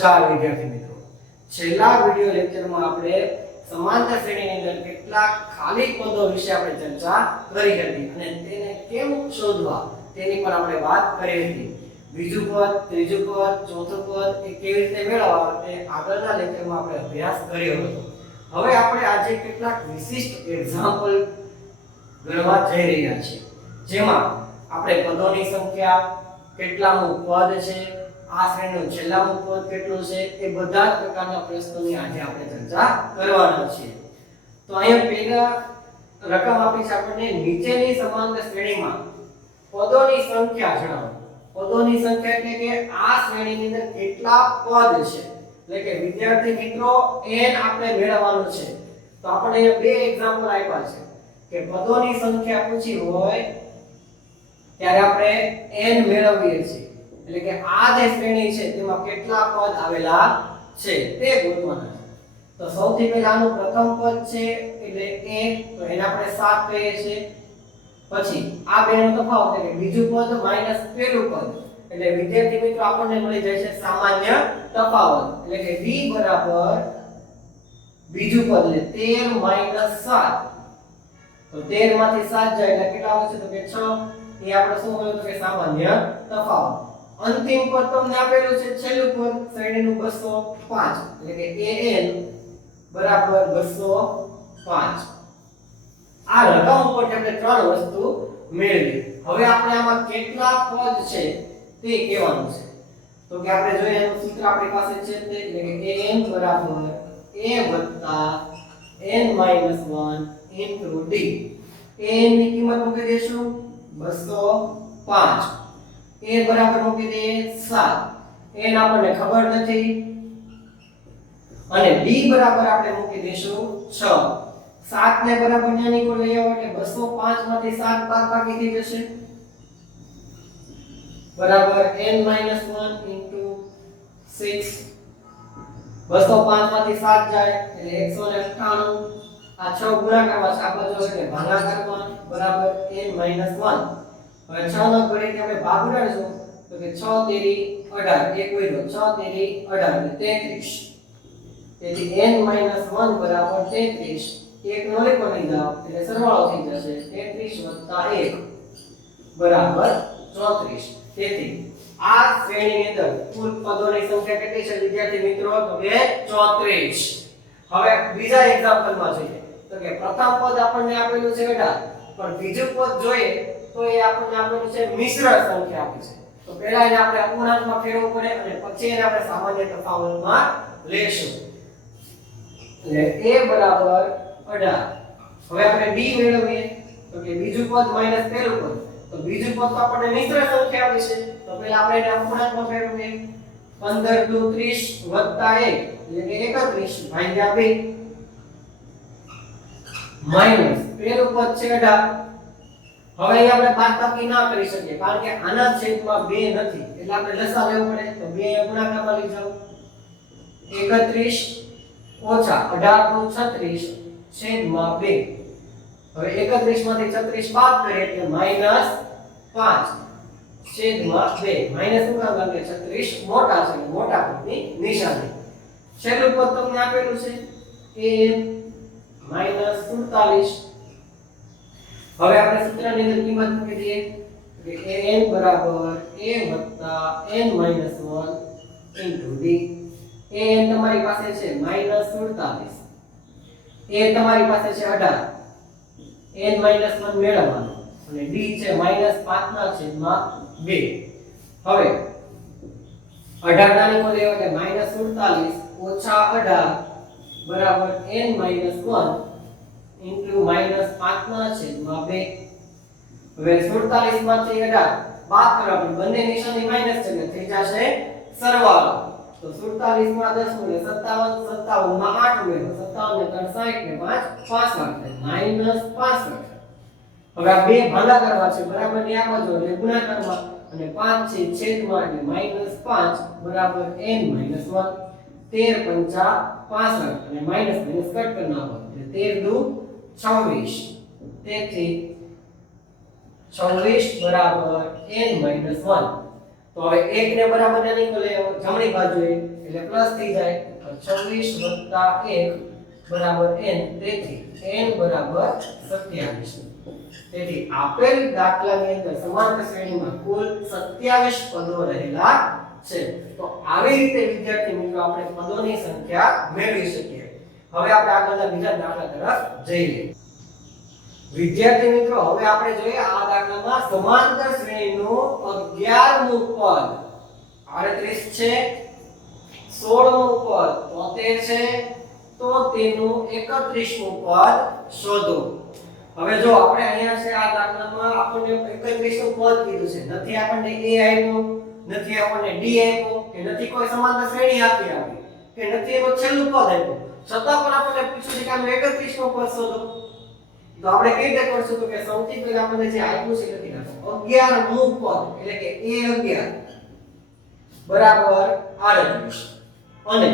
નમસ્કાર વિદ્યાર્થી મિત્રો, છેલ્લા વિડિયો લેક્ચરમાં આપણે સમાંતર શ્રેણીની અંદર કેટલાક ખાલી પદો વિશે આપણે ચર્ચા કરી હતી અને તેને કેમ શોધવા તેની પણ આપણે વાત કરી હતી. બીજું પદ, ત્રીજું પદ, ચોથું પદ એ કેવી રીતે મેળવવા તે આગળના લેક્ચરમાં આપણે અભ્યાસ કર્યો હતો. હવે આપણે આજે કેટલાક વિશિષ્ટ એક્ઝામ્પલ ગણવા જઈ રહ્યા છીએ, જેમાં આપણે પદોની સંખ્યા, કેટલામું પદ છે, આ શ્રેણીનું છેલ્લામું પદ કેટલું છે, એ બધા જ પ્રકારના પ્રશ્નોની આજે આપણે ચર્ચા કરવાના છીએ. તો અહીંયા પહેલા રકમ આપી છે આપણને, નીચેની સમાંતર શ્રેણીમાં પદોની સંખ્યા જણાવો. પદોની સંખ્યા એટલે કે આ શ્રેણીની અંદર કેટલા પદ છે, એટલે કે વિદ્યાર્થી મિત્રો n આપણે મેળવવાનું છે. તો આપણે અહીંયા બે એક્ઝામ્પલ આપ્યા છે કે પદોની સંખ્યા પૂછી હોય ત્યારે આપણે n મેળવીએ છીએ, એટલે કે આ જે શ્રેણી છે તેમાં કેટલા પદ આવેલા છે તે ગોતવાના છે. તો સૌથી પહેલા આનું પ્રથમ પદ છે એટલે a, તો એને આપણે 7 કહીએ છીએ. પછી આ બેનો તફાવત એટલે કે બીજું પદ માઈનસ પહેલું પદ, એટલે વિદ્યાર્થી મિત્રો આપણને મળી જાય છે સામાન્ય તફાવત, એટલે કે b બરાબર બીજું પદ એટલે 13 - 7. તો 13 માંથી 7 જાય એટલે કેટલા આવશે તો કે 6. એ આપણે શું મળ્યું તો કે સામાન્ય તફાવત. અંતિમ પદ તમને આપેલું છે છેલ્લું પદ શ્રેણીનું 205, એટલે કે an બરાબર 205. આ રકમ ઉપરથી આપણે ત્રણ વસ્તુ મેળવી. હવે આપણે આમાં કેટલા પદ છે તે કહેવાનું છે. તો કે આપણે જોઈએ એનું સૂત્ર આપણી પાસે છે તે, એટલે કે an બરાબર a n - 1 into d. an ની કિંમત મૂકી દેશું 205. a બરાબર મૂકી દઈએ 7. n આપણને ખબર નથી અને d બરાબર આપણે મૂકી દેશું 6. 7 ને બરાબર ન્યાની કો લઈ આવો એટલે 205 માંથી 7 બાદ બાકી થઈ જશે, બરાબર n - 1 into 6. 205 માંથી 7 જાય એટલે 198. આ 6 ગુણાકારમાં છે, આ બાજુ એટલે ભાગાકારમાં, બરાબર n - 1. હવે 6 નો ગણિત આપણે ભાગ ઉડાડશું તો કે 6 તેરી 18, એક વધ્યો 6 તેરી 18 એટલે 33. તેથી n - 1 બરાબર 33. એક નો લેખો લઈ જાઓ એટલે સરવાળો થઈ જશે 33 + 1 બરાબર 34. તેથી આ શ્રેણીની અંદર કુલ પદોની સંખ્યા કેટલી છે વિદ્યાર્થી મિત્રો તો કે 34. હવે બીજા એક્ઝામ્પલમાં જોઈએ તો કે પ્રથમ પદ આપણને આપેલું છે 18, પણ બીજું પદ જોઈએ તો એ આપણને આપેલું છે મિશ્ર સંખ્યા આપી છે. તો પહેલા એને આપણે અપૂર્ણાંકમાં ફેરવવું પડે અને પછી એને આપણે સામાન્ય તફાવતમાં લેશું. એટલે a બરાબર 18. હવે આપણે d મેળવીએ તો કે બીજું પદ માઈનસ પહેલું પદ, તો બીજું પદ તો આપણને મિશ્ર સંખ્યા આપી છે, તો પહેલા આપણે એને અપૂર્ણાંકમાં ફેરવીએ. 15 * 30 + 1 એટલે કે 31 ભાગ્યા 2 માઈનસ પહેલું પદ છે 18. હવે અહીં આપણે બાદબાકી ના કરી શકીએ કારણ કે આના છેદમાં 2 નથી, એટલે આપણે લસા લેવો પડે. તો 2 ગુણાકારમાં લઈ જાઓ 31 - 18 * 36 છેદમાં 2. હવે 31 માંથી 36 બાદ કરીએ એટલે -5 છેદમાં 2. માઈનસ શું કામ? કારણ કે 36 મોટા છે, મોટા પદની નિશાની. છેલ્લું પદ તમને આપેલું છે an - 47. હવે આપણે સૂત્રની અંદર કિંમત મૂકી દઈએ કે an બરાબર a n - 1 into d. an તમારી પાસે છે -47, a તમારી પાસે છે 18, n - 1 મેળવવાનો અને d છે -5/2. હવે 18 નાની કો લેવા એટલે -47 - 18 બરાબર n - 1 into -5/2. હવે 47 માંથી 18 બાદ કરો એટલે બંને નિશાની માઈનસ છે એટલે થઈ જશે સરવાળો. તો 47 માં 10 ઉમેરો 57, 57 માં 8 ઉમેરો 57 ને 3 60 ને 5 65 -65. હવે આ બે ભાગાકારમાં છે, બરાબર ની આ બાજુ એટલે ગુણાકારમાં, અને 5 છે છેદમાં એટલે -5 બરાબર n - 1. 13 × 5 65 અને માઈનસ કટ કરી નાખો એટલે 13 × 2 = 26. તેથી 26 બરાબર n - 1. તો હવે 1 ને બરાબર નાની કો લે જમણી બાજુએ એટલે પ્લસ થઈ જાય. 26 + 1 બરાબર n. તેથી n બરાબર 27. તેથી આપેલ દાખલાની અંદર સમાંતર શ્રેણીમાં કુલ 27 પદો રહેલા છે. તો આવી રીતે વિદ્યાર્થી મિત્રો આપણે પદોની સંખ્યા મેળવી શકીએ. હવે આપણે આગળના બીજા દાખલા તરફ જઈએ. વિદ્યાર્થી મિત્રો હવે આપણે જોઈએ આ દાખલામાં સમાંતર શ્રેણીનું 11મું પદ 38 છે, 16મું પદ 73 છે, તો તેનું 31મું પદ શોધો. હવે જો આપણે અહીંયા છે આ દાખલામાં આપણને 31નું પદ કીધું છે, નથી આપણને a આપ્યો, નથી આપણને d આપ્યો, કે નથી કોઈ સમાંતર શ્રેણી આપી કે નથી એનું છેલ્લું પદ આપ્યું, છતાં પણ આપણને પૂછ્યું છે કે આનું 31નું પદ શોધો. તો આપણે કઈ રીતે કરશું તો કે સૌથી પહેલા આપણને જે આપ્યું છે લખી નાખો 11મું પદ એટલે કે a11 બરાબર 38 અને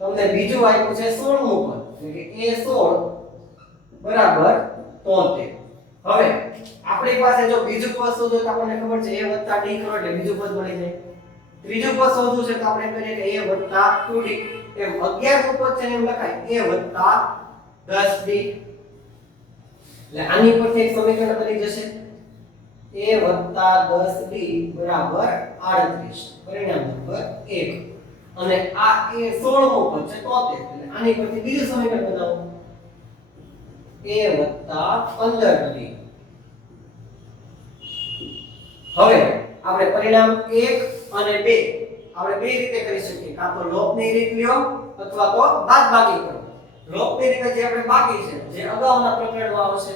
તમને બીજું આપ્યું છે 16મું પદ એટલે કે a16 બરાબર 73. હવે આપણી પાસે જો બીજું પદ શોધો તો આપણને ખબર છે a d કરો એટલે બીજું પદ મળી જાય. ત્રીજું પદ શોધવું છે તો આપણે કરીએ કે a 2d એમ 11મું પદ છે એમ લખાય a 10d. એટલે આની પરથી એક સમીકરણ બની જશે a 10d બરાબર 38. પરિણામ નંબર 1. અને આ a16મું પદ છે 73 એટલે આની પરથી બીજું સમીકરણ બનાવો a 15d. હવે આપણે પરિણામ 1 અને 2 આપણે બે રીતે કરી શકીએ, કાં તો લોપની રીત લ્યો અથવા તો બાદબાકી કરો. લોપની રીતે જે આપણે બાકી છે જે અગાઉના પ્રકરણમાં આવશે,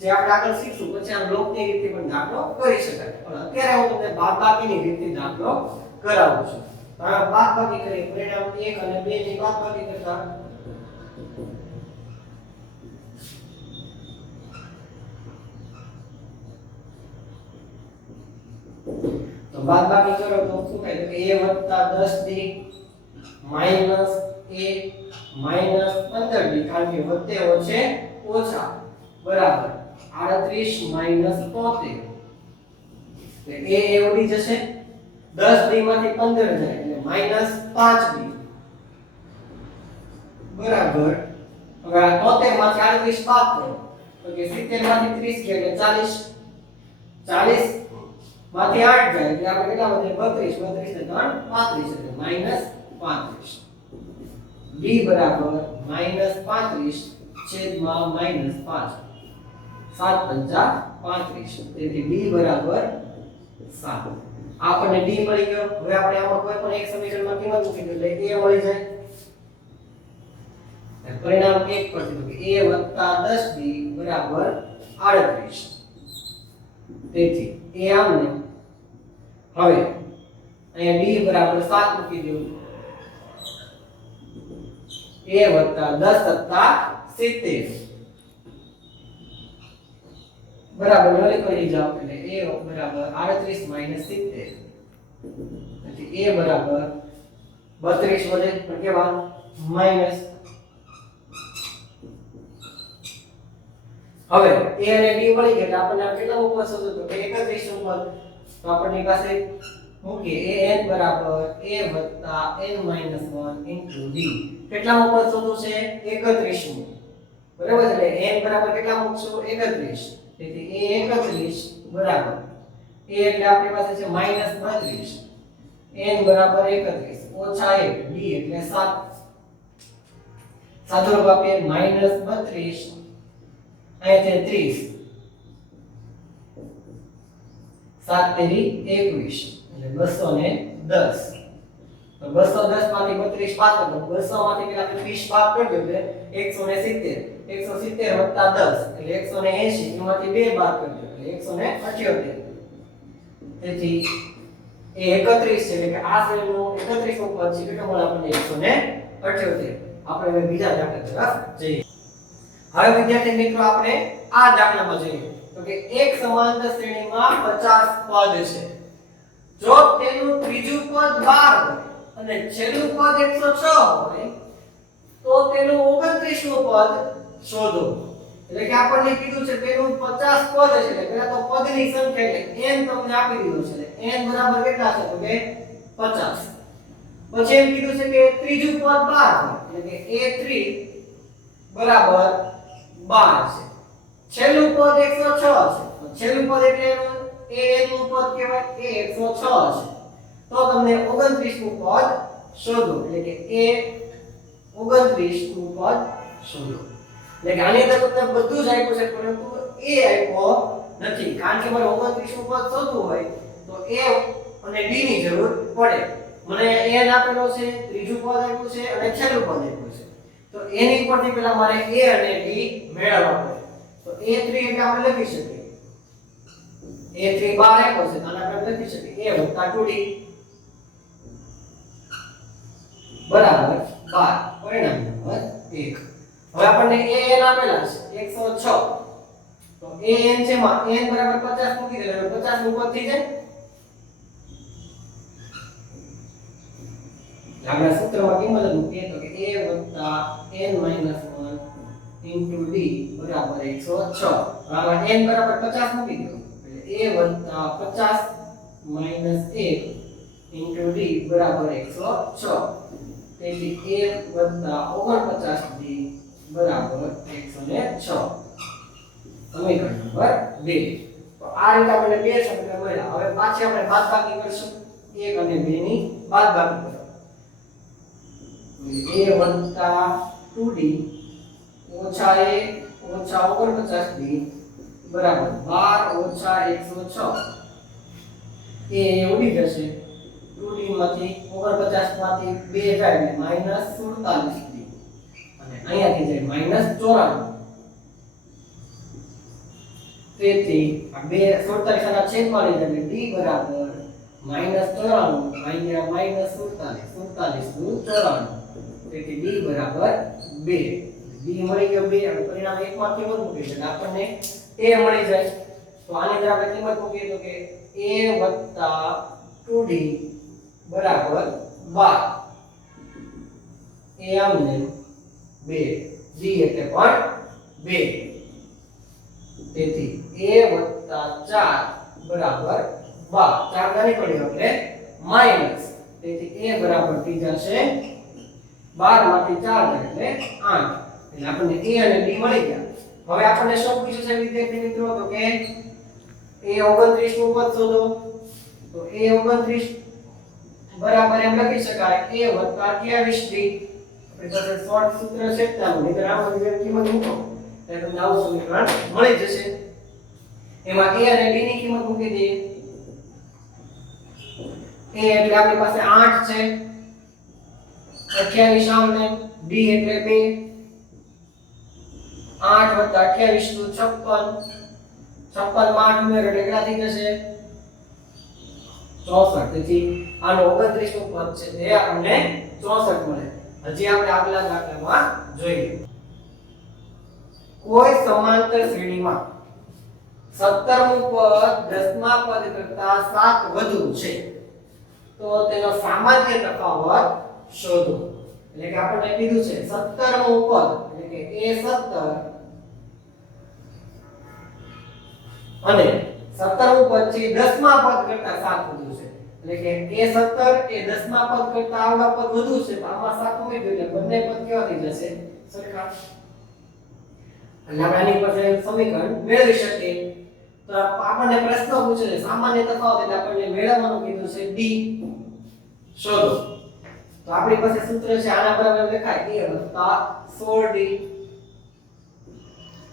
જે આપણે આગળ શીખશું, પછી આમ લોપની રીતે પણ દાખલો કરી શકાય. પણ અત્યારે હું તમને બાદબાકીની રીતથી દાખલો કરાવું છું. તો આ બાદબાકી કરીએ, પરિણામ 1 અને 2 ની બાદબાકી કરતા તો બાદબાકી કરો તો શું થાય તો a 10d minus a minus 15d, કારણ કે વચ્ચે વચ્ચે ઓછા બરાબર 38 માઈનસ 73 એટલે a ઉડી જશે, 10d માંથી 15 જાય એટલે માઈનસ 5d બરાબર. હવે આ 73 માંથી 38 બાદ કરો તો કે 70 માંથી 30 ગયા એટલે 40, 40 માંથી 8 જાય એટલે આપણે કેટલા વધે 32, 32 ને 3 35 એટલે માઈનસ 35. d બરાબર માઈનસ 35 છેદમાં માઈનસ 5, 7 પંચા 35. તેથી d બરાબર 7. આપણને d મળી ગયો. હવે આપણે આમાં કોઈ પણ એક સમીકરણમાં કિંમત મૂકી દઈએ એટલે a મળી જાય. પરિણામ 1 પરથી તો કે a 10d બરાબર 38. તેથી a આમને હવે અહીંયા d બરાબર 7 મૂકી દો. a 10 + 70 બરાબર નવી કરી જાઓ એટલે a બરાબર 38 માઈનસ 70. તેથી a બરાબર 32 વધે પણ કેવા માઈનસ. હવે a અને d મળી ગયા આપણને કેટલા મૂકવા શોધો તો 31 નું પદ. તો આપણની પાસે મૂકીએ an બરાબર a n - 1 d. કેટલા પદ શોધવું છે 31 નું બરાબર. એટલે n બરાબર કેટલા મૂકશું 31. તેથી a 31 બરાબર a એટલે આપણી પાસે છે -32, n બરાબર 31 ઓછા 1 d એટલે 7. સાદો રૂપ આપીએ -32 અહીંયા 30 7 તેરી 21 એટલે 210. તો 210 માંથી 32 બાદ કરો, 200 માંથી પેલા 30 બાદ કરજો એટલે 170, 170 + 10 એટલે 180, એમાંથી 2 બાદ કરજો એટલે 178. તેથી એ 31 છે એટલે કે આ શ્રેણીનું 31 નું પદ છે કેટલું મળે આપણને 178. આપણે હવે બીજા દાખલા તરફ જઈએ. હવે વિદ્યાર્થી મિત્રો આપણે આ દાખલામાં જોઈએ તો કે એક સમાંતર શ્રેણીમાં 50 પદ છે. જો તેનું ત્રીજું પદ 12 હોય અને છેલ્લું પદ 106 હોય તો તેનું 29 નું પદ શોધો. એટલે કે આપણને કીધું છે તેનું 50 પદ છે એટલે પહેલા તો પદની સંખ્યા એટલે n તમને આપી દીધું છે એટલે n બરાબર કેટલા છે તો કે 50 પછી એમ કીધું છે કે ત્રીજું પદ 12 એટલે કે a3 બરાબર 12 છે. છેલ્લું પદ 106 છે. તો છેલ્લું પદ એટલે a નું પદ કહેવાય એ 106 છે. તો તમને 29 નું પદ શોધો એટલે કે a 29 નું પદ શોધો. એટલે કે આની અંદર તમને બધું જ આપ્યું છે પરંતુ a આપ્યો નથી કારણ કે મારે 29 નું પદ શોધવું હોય તો a અને d ની જરૂર પડે. મને n આપેલો છે, ત્રીજું પદ આપ્યું છે અને છેલ્લું પદ આપ્યું છે. તો એની ઉપરથી પહેલા મારે a અને d મેળવવા પડે. તો a3 એટલે આપણે લખી શકીએ a3 12 આપ્યો છે તો આપણે લખી શકીએ a + 2d બરાબર 12 પરિણામ નંબર 1. હવે આપણને an આપેલા છે 106 તો an છે માં n બરાબર 50 મૂકી દે એટલે 50 નું પદ થઈ જાય. આપણા સૂત્રમાં કિંમત મૂકીએ તો કે a + n - 1 * d બરાબર 106. આમાં n બરાબર 50 મૂકી દો એટલે a + 50 - 1 * d બરાબર 106. તેથી a + 49d બરાબર 106. સમીકરણ નંબર 2. તો આ રીતે આપણે બે સમીકરણ મળ્યા. હવે પાછી આપણે બાદબાકી કરશું 1 અને 2 ની બાદબાકી કરો. a + 2d ઓછા a ઓછા 49d બરાબર 12 ઓછા 106. એ ઉડી જશે 2d માંથી 49 માંથી 2 જાય એટલે -47d અને અહીંયાથી જાય -94. તેથી આ 2 47 ના છેદમાં લઈ જાય d બરાબર -94 ભાગ્યા -47 47 નું 94. તેથી d બરાબર 2. d મળી ગયો 2 અને પરિણામ 1 માં કિંમત મૂકી એટલે આપણને a મળી જાય. તો આની અંદર આપણે કિંમત મૂકીએ તો કે a + 2d બરાબર 12. a આમને 2 d એટલે પણ 2. તેથી a + 4 બરાબર 12. 4 નાની પડી એટલે માઈનસ. તેથી a બરાબર થઈ જશે 12 માંથી 4 જાય એટલે 8. એટલે આપણને a અને d મળી ગયા. હવે આપણને શું પૂછ્યું છે વિદ્યાર્થી મિત્રો તો કે a 29 નું પદ શોધો. તો a 29 બરાબર એમ લખી શકાય a + 28d. આપણે પાસે શોર્ટ સૂત્ર છે ચાલો નહીતર આમાં વિદ્યાર્થી કિંમત મૂકો એટલે તમને આવું સમીકરણ મળી જશે. એમાં a અને d ની કિંમત મૂકી દઈએ. a એટલે આપણી પાસે 8 છે 28 આમને d એટલે 2 8 + 28 નું 56 56 માં 8 ઉમેરો એટલે કેટલા થઈ જશે 64. તેથી આનો 29 નું પદ છે તે આપણને 64 મળે. હજી આપણે આગલા દાખલામાં જોઈએ. કોઈ સમાંતર શ્રેણીમાં 17મું પદ 10મા પદ કરતા 7 વધુ છે તો તેનો સામાન્ય તફાવત શોધો. એટલે કે આપણને કીધું છે 17મું પદ એટલે કે a17 અને 17મું પદ છે 10મા પદ કરતા 7 વધુ છે. એટલે કે a17 એ 10મા પદ કરતા આવડા પદ વધુ છે તો આમાં 7 ઉમેર્યું એટલે બંને પદ કેવા થઈ જશે સરખા. એટલે આપણે આની પાસે સમીકરણ મેળવી શકીએ. તો આપણને પ્રશ્ન પૂછે છે સામાન્ય તફાવત એટલે આપણને મેળવવાનું કીધું છે d શોધો. તો આપણી પાસે સૂત્ર છે આના બરાબર લખાય a + 16d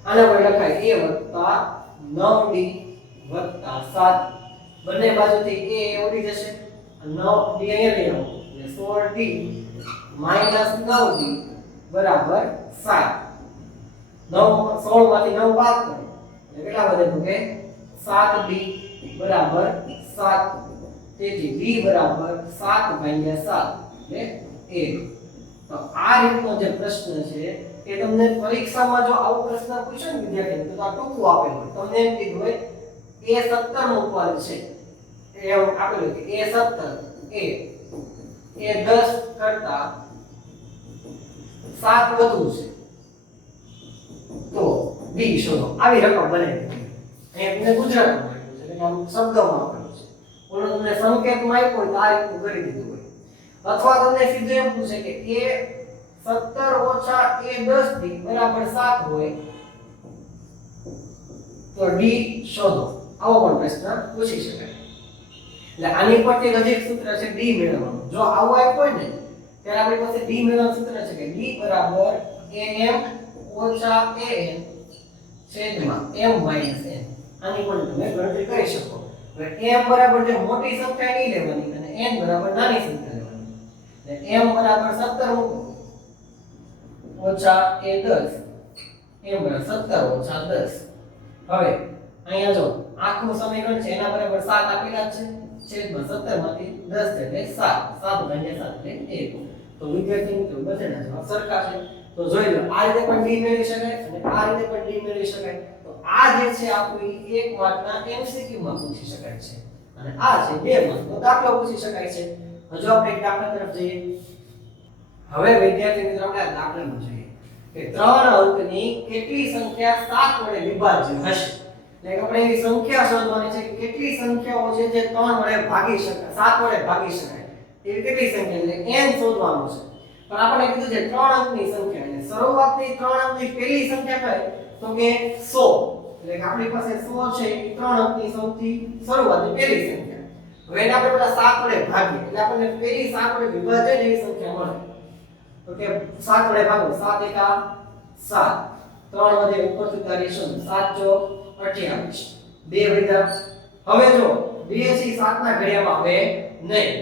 આના બરાબર લખાય a + 9d + 7. બંને બાજુથી a ઉડી જશે 9d અહીંયા લઈ આવો એટલે 16d - 9d બરાબર 7. 9 16 માંથી 9 બાદ કરો એટલે કેટલા વધે તો કે 7d બરાબર 7. તેથી d બરાબર 7/7 એટલે 1. તો આ રીતનો જે પ્રશ્ન છે એ તમને પરીક્ષામાં જો આવો પ્રશ્ન પૂછે ને વિદ્યાર્થી તો આ ટૂંકું આપેલું તમને એમ કીધું હોય a17 નું પદ છે એમ આપેલું કે a17 એ 10 કરતા 7 વધુ છે તો d શોધો. આવી રકમ બને અહીંયા તમને ગુજરાતીમાં આપ્યું છે એટલે આમ શબ્દમાં આપેલું છે. ઓલો તમને સંકેતમાં આપ્યો તો આ રીતનું કરી દીધું હોય. અથવા તમને સીધું એમ પૂછે કે a 17 ઓછા a 10 થી બરાબર 7 હોય તો d શોધો, આવો પણ પ્રશ્ન પૂછી શકાય. એટલે આની પરથી નજીક સૂત્ર છે d મેળવવાનું. જો આવું આપ્યું હોય ને ત્યારે આપણી પાસે d મેળવવાનું સૂત્ર છે કે d બરાબર am ઓછા an છેદમાં m માઈનસ n. આની પણ તમે ગણતરી કરી શકો. હવે m બરાબર જે મોટી સંખ્યા નહીં લેવાની અને n બરાબર નાની સંખ્યા લેવાની. એટલે m બરાબર 17 મૂકો ઓછા a 10, m બરાબર 17 ઓછા 10. હવે અહીંયા જો આખું સમીકરણ છે એના બરાબર 7 આપેલા છે, છેદમાં 17 માંથી 10 એટલે 7, 7 ભાગ્યા 7 એટલે 1. તો વિદ્યાર્થી મિત્રો બધાના જવાબ સરખા છે. તો જોઈ લો આ રીતે પણ d મેળવી શકાય અને આ રીતે પણ d મેળવી શકાય. તો આ જે છે આપણી એક માર્કના MCQ માં પૂછી શકાય છે અને આ છે 2 માર્કનો દાખલો પૂછી શકાય છે. હજુ આપણે એક દાખલા તરફ જઈએ. હવે વિદ્યાર્થી મિત્રો આપણે આ દાખલામાં જોઈએ કે 3 અંકની કેટલી સંખ્યા 7 વડે વિભાજ્ય હશે. એટલે આપણે એવી સંખ્યા શોધવાની છે કે કેટલી સંખ્યાઓ છે જે 3 વડે ભાગી શકાય, 7 વડે ભાગી શકાય. એવી કેટલી સંખ્યા એટલે n શોધવાનું છે. પણ આપણે કીધું છે 3 અંકની સંખ્યા એટલે શરૂઆતની 3 અંકની પહેલી સંખ્યા કઈ તો કે 100. એટલે કે આપણી પાસે 100 છે એ 3 અંકની સૌથી શરૂઆતની પહેલી સંખ્યા. હવે એને આપણે પેલા 7 વડે ભાગીએ એટલે આપણને પહેલી 7 વડે વિભાજ્ય એવી સંખ્યા મળે. તો કે 7 વડે ભાગો 7 એકા 7, 3 વધે ઉપર સુધારી શું 7 ચોક 28, 2 વધ્યા. હવે જો 2 છે 7 ના ઘડિયામાં આવે નહીં.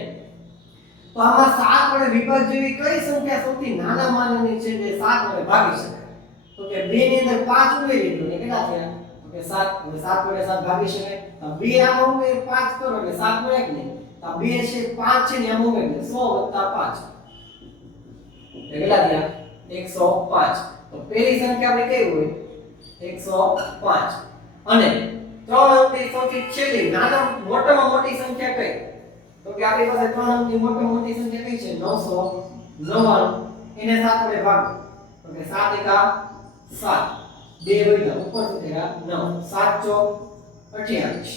તો આમાં 7 વડે વિભાજ્ય એવી કઈ સંખ્યા સૌથી નાના માનની છે જે 7 વડે ભાગી શકાય? તો કે 2 ની અંદર 5 ઉમેરી દો એટલે કેટલા થયા? તો કે 7. હવે 7 વડે 7 ભાગી શકાય. તો 2 આમાં ઉમેર 5 કરો એટલે 7 નો 1 નહીં. તો 2 છે 5 છે ને આમાં ઉમેર એટલે 100 + 5 કેટલા થયા? 105. તો પહેલી સંખ્યા આપણે કઈ હોય? 105. અને 3 અંકની સૌથી છેલ્લી નાના મોટામાં મોટી સંખ્યા કઈ? તો કે આપણી પાસે 3 અંકની મોટામાં મોટી સંખ્યા કઈ છે? 999. એને 7 વડે ભાગો તો કે 7 એકા 7, 2 વધ્યા ઉપર સુધેરા 9, 7 ચોક 28,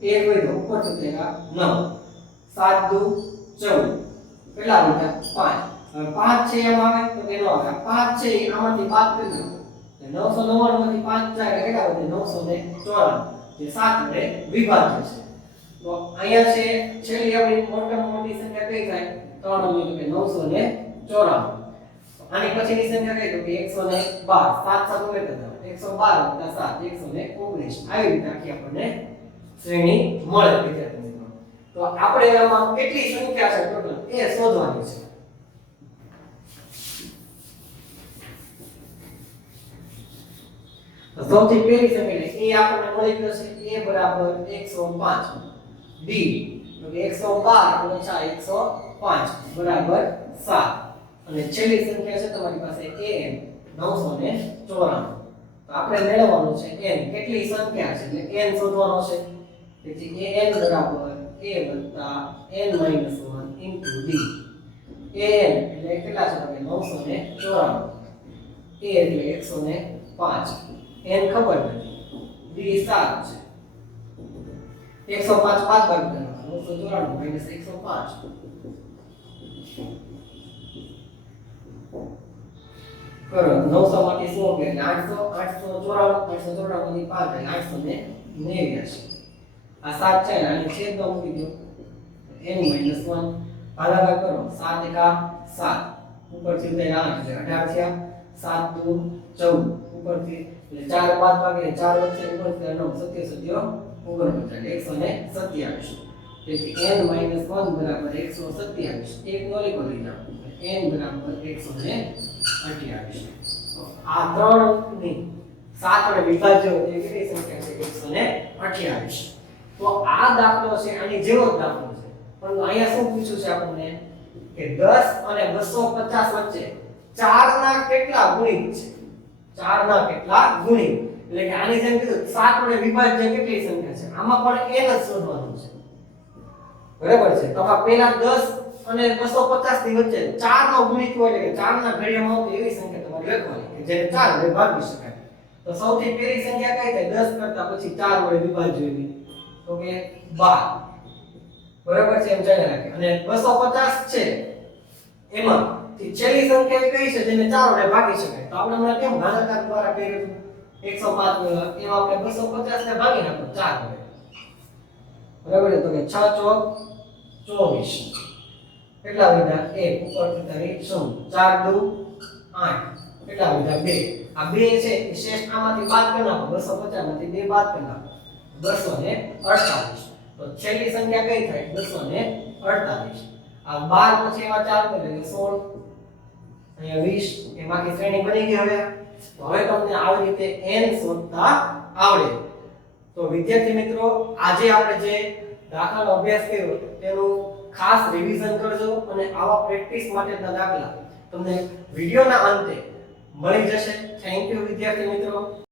1 વધ્યો ઉપર સુધેરા 9, 7 દુ 14, કેટલા વધ્યા? 5. હવે 5 છે એમ આવે તો કેનો આવે? 5 છે આમાંથી બાદ કરી દો એટલે 999 માંથી 5 જાય એટલે કેટલા વધે? 994 જે 7 વડે વિભાજ્ય છે. તો અહીંયા છે છેલ્લી આપણી મોટામાં મોટી સંખ્યા કઈ થાય? 3 તો કે 994. આની પછીની સંખ્યા કઈ? તો કે 112. 7 7 ઉમેરતા જાઓ 112 + 7 119. આવી રીતે આખી આપણને શ્રેણી મળે વિદ્યાર્થી મિત્રો. તો આપણે આમાં કેટલી સંખ્યા છે ટોટલ એ શોધવાની છે. તો સૌથી પહેલી સંખ્યા એટલે a આપણને મળી ગયો છે a બરાબર 105, b તો કે 112 ઓછા 105 બરાબર 7 અને છેલ્લી સંખ્યા છે તમારી પાસે an 994. તો આપણે મેળવવાનું છે n કેટલી સંખ્યા છે એટલે n શોધવાનો છે. તેથી an બરાબર a + n - 1 * d. an એટલે કેટલા છે? તો 994. a એટલે 105, n ખબર નથી, d 7 છે. 105 5 ભાગ કરવાનો 994 - 105 કરો 900 માંથી 100 કે 800, 894 માંથી 5 એટલે 889. આ 7 છે અને છેદમાં મૂકી દો n - 1 ભાગાકાર કરો 7 એકા 7 ઉપરથી ઉતાર્યા 8 એટલે 18 થયા. 7 દુ 14 ઉપરથી એટલે 4 5 ભાગે 4 વચ્ચે ઉપરથી 9 27 127. તેથી n - 1 બરાબર 127. એક નો લીધો લીધા n બરાબર 128. તો આ 3 અંકની 7 વડે વિભાજ્ય એ કેટલી સંખ્યા છે? 128. તો આ દાખલો છે આની જેવો જ દાખલો છે પરંતુ અહીંયા શું પૂછ્યું છે આપણને કે 10 અને 250 વચ્ચે 4 ના કેટલા ગુણિત છે? 4 ના કેટલા ગુણિત એટલે કે આની જેમ કીધું 7 વડે વિભાજ્ય કેટલી સંખ્યા છે આમાં પણ n જ શોધવાનું છે. બરાબર છે. તો આ પહેલા 10 અને 250 ની વચ્ચે 4 નો ગુણિત હોય એટલે કે 4 ના ઘડિયામાં આવતી એવી સંખ્યા તમારે લખવાની કે જેને 4 વડે ભાગી શકાય. તો સૌથી પહેલી સંખ્યા કઈ થાય? 10 કરતા પછી 4 વડે વિભાજ્ય એવી તો કે 12. બરાબર છે એમ ચાલે રાખે. અને 250 છે એમાં થી છેલ્લી સંખ્યા કઈ છે જેને 4 વડે ભાગી શકાય. તો આપણે હમણાં કેમ ભાગાકાર દ્વારા કર્યું હતું 105 એમાં આપણે 250 ને ભાગી નાખો 4 વડે. બરાબર છે. તો કે 6 ચોક 24 કેટલા વધ્યા 1 ઉપરથી કરી 0 4 દુ 8 કેટલા વધ્યા 2. આ 2 છે એ શેષ આમાંથી બાદ કરી નાખો 250 માંથી 2 બાદ કરી નાખો 248. તો છેલ્લી સંખ્યા કઈ થાય 248. આ 12 પછી એમાં 4 કરે એટલે 16 અહીંયા 20 એમાંથી શ્રેણી બની ગઈ. હવે તો હવે તમને આવી રીતે n શોધતા આવડે. તો વિદ્યાર્થી મિત્રો આજે આપણે જે દાખલાનો અભ્યાસ કર્યો તેનું ખાસ રિવિઝન કરજો અને આવા પ્રેક્ટિસ માટેના દાખલા તમને વિડિયોના અંતે મળી જશે. થેન્ક યુ વિદ્યાર્થી મિત્રો.